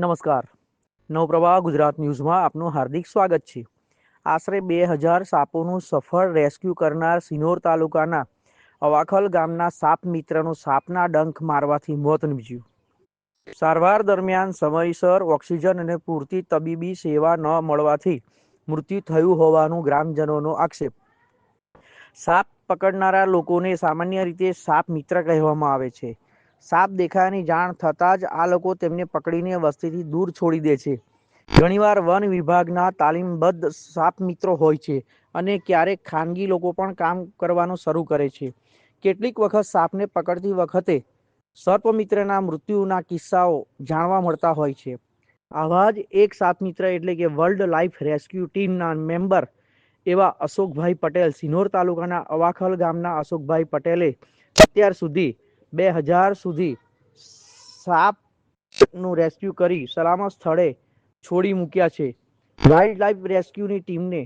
નમસ્કાર. નવપ્રવાહ ગુજરાત ન્યૂઝમાં આપનું હાર્દિક સ્વાગત છે. આશરે બે હજાર સાપોનું સફળ રેસ્ક્યુ કરનાર સિનોર તાલુકાના અવાખલ ગામના સાપ મિત્રનું સાપના ડંખ મારવાથી મોત નીપજ્યું. સારવાર દરમિયાન સમયસર ઓક્સિજન અને પૂરતી તબીબી સેવા ન મળવાથી મૃત્યુ થયું હોવાનું ગ્રામજનોનો આક્ષેપ. સાપ પકડનારા લોકોને સામાન્ય રીતે સાપ મિત્ર કહેવામાં આવે છે. સાપ દેખાયાની જાણ થતાં જ આ લોકો તેમને પકડીને વસ્તીથી દૂર છોડી દે છે. ઘણીવાર વન વિભાગના તાલીમબદ્ધ સાપ મિત્રો હોય છે અને ક્યારેક ખાનગી લોકો પણ કામ કરવાનું શરૂ કરે છે. કેટલીક વખત સાપને પકડતી વખતે સર્પમિત્રના મૃત્યુના કિસ્સાઓ જાણવા મળતા હોય છે. આવા જ એક સાપ મિત્ર એટલે કે વર્લ્ડ લાઈફ રેસ્ક્યુ ટીમના મેમ્બર એવા અશોકભાઈ પટેલ સિનોર તાલુકાના અવાખલ ગામના અશોકભાઈ પટેલે અત્યાર સુધી બે હજાર સુધી સાપનું રેસ્ક્યુ કરી સલામત સ્થળે છોડી મૂક્યા છે. વાઇલ્ડ લાઈફ રેસ્ક્યુની ટીમને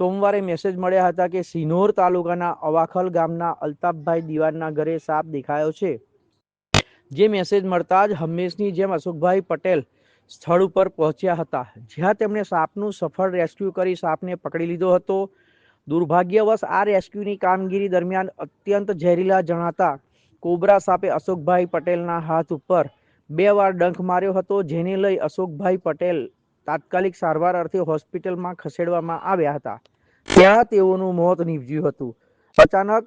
સોમવારે મેસેજ મળ્યા હતા કે સિનોર તાલુકાના અવાખલ ગામના અલ્તાફભાઈ દિવાનના ઘરે સાપ દેખાયો છે. જે મેસેજ મળતા જ હંમેશની જેમ અશોકભાઈ પટેલ સ્થળ ઉપર પહોંચ્યા હતા. જ્યાં તેમણે સાપનું સફળ રેસ્ક્યુ કરી સાપને પકડી લીધો હતો. દુર્ભાગ્યવશ આ રેસ્ક્યુની કામગીરી દરમિયાન અત્યંત ઝેરીલા જણાતા કોબરા સાપે અશોકભાઈ પટેલના હાથ ઉપર બે વાર ડંખ માર્યો હતો, જેને લઈ અશોકભાઈ પટેલ તાત્કાલિક સારવાર અર્થે હોસ્પિટલમાં ખસેડવામાં આવ્યા હતા. ત્યાં તેઓનું મોત નીપજ્યું હતું. અચાનક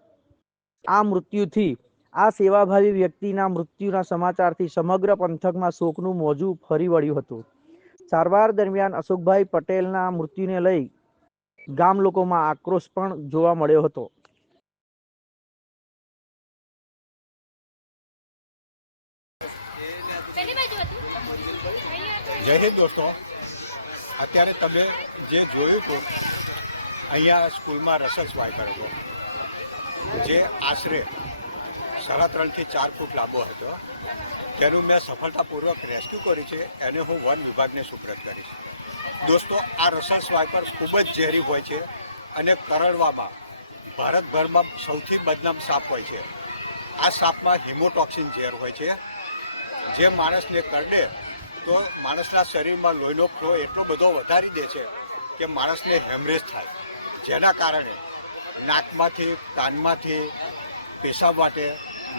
આ મૃત્યુથી, આ સેવાભાવી વ્યક્તિના મૃત્યુના સમાચારથી સમગ્ર પંથકમાં શોકનું મોજું ફરી વળ્યું હતું. સારવાર દરમિયાન અશોકભાઈ પટેલના મૃત્યુને લઈ ગામ લોકોમાં આક્રોશ પણ જોવા મળ્યો હતો પેલી બાજુ હતી અહીંયા હતું. જય હિન્દ દોસ્તો. અત્યારે તમે જે જોયું હતું, અહીંયા સ્કૂલમાં રસલ્સ વાઇપર હતો જે આશરે સાડા ત્રણથી ચાર ફૂટ લાંબો હતો. તેનું મેં સફળતાપૂર્વક રેસ્ક્યુ કર્યું છે. એને હું વન વિભાગને સુપ્રત કરીશ. દોસ્તો, આ રસલ્સ વાઇપર ખૂબ જ ઝેરી હોય છે અને કરડવામાં ભારતભરમાં સૌથી બદનામ સાપ હોય છે. આ સાપમાં હિમોટોક્સિન ઝેર હોય છે. જે માણસને કરડે તો માણસના શરીરમાં લોહીનો ફ્લો એટલો બધો વધારી દે છે કે માણસને હેમરેજ થાય. જેના કારણે નાકમાંથી, કાનમાંથી, પેશાબ માટે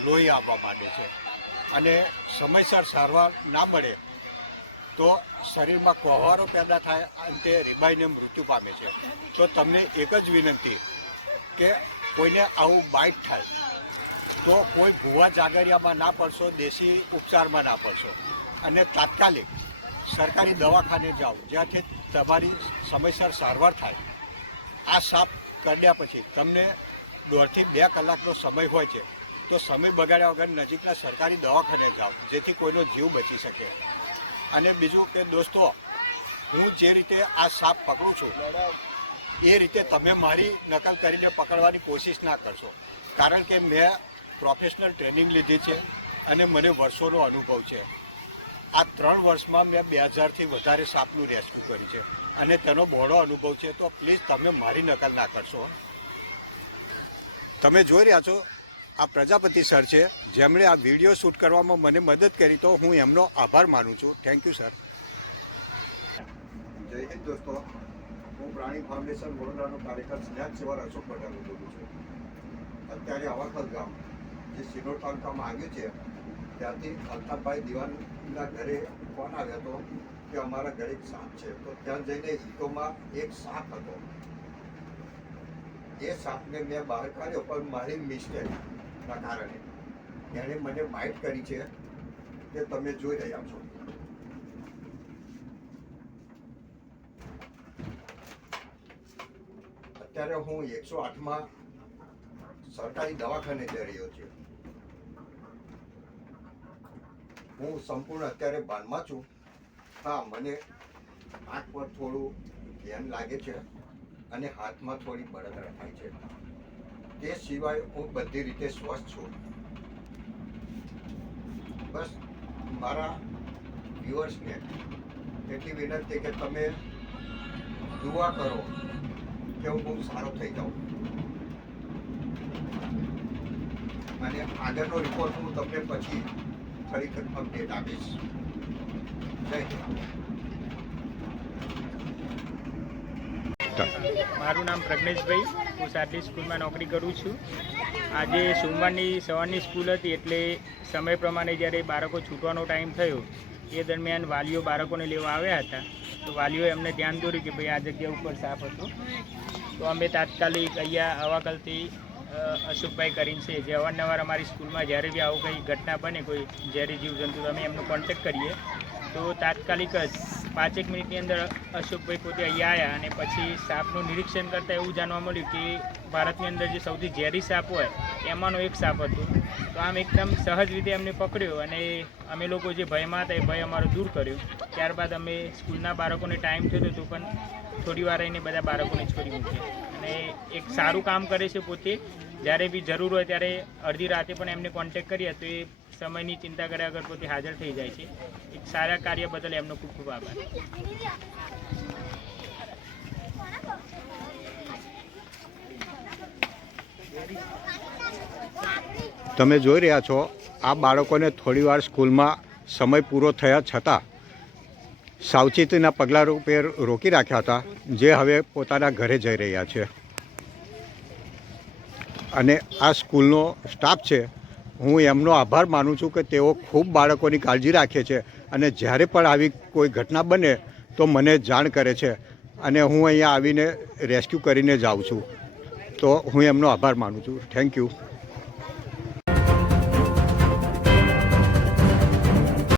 લોહી આવવા માંડે છે. અને સમયસર સારવાર ના મળે તો શરીરમાં કોહવારો પેદા થાય અને તે રીબાઈને મૃત્યુ પામે છે. તો તમને એક જ વિનંતી કે કોઈને આવું બાઇટ થાય તો કોઈ ભૂવા જાગરિયામાં ના પડશો, દેશી ઉપચારમાં ના પડશો. અને તાત્કાલિક સરકારી દવાખાને જાઓ, જ્યાંથી તમારી સમયસર સારવાર થાય. આ સાપ કરડ્યા પછી તમને દોઢથી બે કલાકનો સમય હોય છે, તો સમય બગાડ્યા વગર નજીકના સરકારી દવાખાને જાઓ, જેથી કોઈનો જીવ બચી શકે. અને બીજું કે દોસ્તો, હું જે રીતે આ સાપ પકડું છું, એ રીતે તમે મારી નકલ કરીને પકડવાની કોશિશ ના કરશો. કારણ કે મેં પ્રોફેશનલ ટ્રેનિંગ લીધી છે અને મને વર્ષોનો અનુભવ છે. આ ત્રણ વર્ષમાં મેં બે હજારથી વધારે સાપનું રેસ્ક્યુ કર્યું છે. અને તેનો બહોળો અનુભવ છે, તો પ્લીઝ તમે મારી નકલ ના કરશો. તમે જોઈ રહ્યા છો, આ પ્રજાપતિ સર છે, જેમણે આ વીડિયો શૂટ કરવામાં મને મદદ કરી, તો હું એમનો આભાર માનું છું. થેન્ક યુ સર જય હિન્દ દોસ્તો. હું પ્રાણી ફાઉન્ડેશન વડોદરાનો કાર્યકર સ્નેહ સેવા અશોક પટેલ બોલું છું. અત્યારે અવાખલ ગામ, જે સિનોર તાલુકામાં આવ્યું છે ત્યાંથી અલ્તાફભાઈ દિવાનના ઘરે ફોન આવ્યો હતો કે અમારા ઘરે એક સાપ છે. તો ત્યાં જઈને હિતોમાં એક સાપ હતો. એ સાપને મેં બહાર કાઢ્યો, પણ મારી મિસ્ટેકના કારણે. એણે મને બાઇટ કરી છે કે તમે જોઈ રહ્યા છો. અત્યારે હું એકસો આઠમાં સરકારી દવાખાને જઈ રહ્યો છું. હું સંપૂર્ણ અત્યારે ભાનમાં છું. હા, મને આંખ પર થોડું ધ્યાન લાગે છે અને હાથમાં થોડી બળતરા થાય છે. તે સિવાય હું બધી રીતે સ્વસ્થ છું. બસ મારા વ્યુઅર્સને એટલી વિનંતી કે તમે દુઆ કરો કે હું બહુ સારો થઈ જાઉં. અને આગળનો રિપોર્ટ હું તમને પછી ફરી અપડેટ આપીશ. મારું નામ પ્રજ્ઞેશભાઈ. હું સાદલી સ્કૂલમાં નોકરી કરું છું. આજે સોમવારની સવારની સ્કૂલ હતી એટલે સમય પ્રમાણે જ્યારે બાળકો છૂટવાનો ટાઈમ થયો એ દરમિયાન વાલીઓ બાળકોને લેવા આવ્યા હતા. તો વાલીઓએ અમને ધ્યાન દોર્યું કે ભાઈ આ જગ્યા ઉપર સાફ હતો. તો અમે તાત્કાલિક અહીંયા અવાકલથી અ, અશોકભાઈ કરીને છે, જે અવારનવાર અમારી સ્કૂલમાં જ્યારે બી આવું કંઈ ઘટના બને, કોઈ ઝેરી જીવજંતુ અમે એમનો કોન્ટેક્ટ કરીએ. તો તાત્કાલિક જ પાંચેક મિનિટની અંદર અશોકભાઈ પોતે અહીંયા આવ્યા અને પછી સાપનું નિરીક્ષણ કરતાં એવું જાણવા મળ્યું કે ભારતની અંદર જે સૌથી ઝેરી સાપ હોય, એમાંનો એક સાપ હતો. તો આમ એકદમ સહજ રીતે એમને પકડ્યો અને અમે લોકો જે ભયમાં હતા એ ભય અમારો દૂર કર્યો. ત્યારબાદ અમે સ્કૂલના બાળકોને ટાઈમ થયો તો પણ થોડી વાર રહીને બધા બાળકોને છોડી મૂક્યા અને એક સારું કામ કરે છે પોતે. જ્યારે બી જરૂર હોય ત્યારે અડધી રાતે પણ એમને કોન્ટેક કરીએ તો એ સમયની ચિંતા કર્યા વગર પોતે હાજર થઈ જાય છે. એક સારા કાર્ય બદલ એમનો ખૂબ ખૂબ આભાર. તમે જોઈ રહ્યા છો, આ બાળકોને થોડીવાર સ્કૂલમાં સમય પૂરો થયા છતાં સાવચેતીના પગલાં રૂપે રોકી રાખ્યા હતા, જે હવે પોતાના ઘરે જઈ રહ્યા છે. અને આ સ્કૂલનો સ્ટાફ છે, હું એમનો આભાર માનું છું કે તેઓ ખૂબ બાળકોની કાળજી રાખે છે અને જ્યારે પણ આવી કોઈ ઘટના બને તો મને જાણ કરે છે અને હું અહીંયા આવીને રેસ્ક્યુ કરીને જાઉં છું. તો હું એમનો આભાર માનું છું. Thank you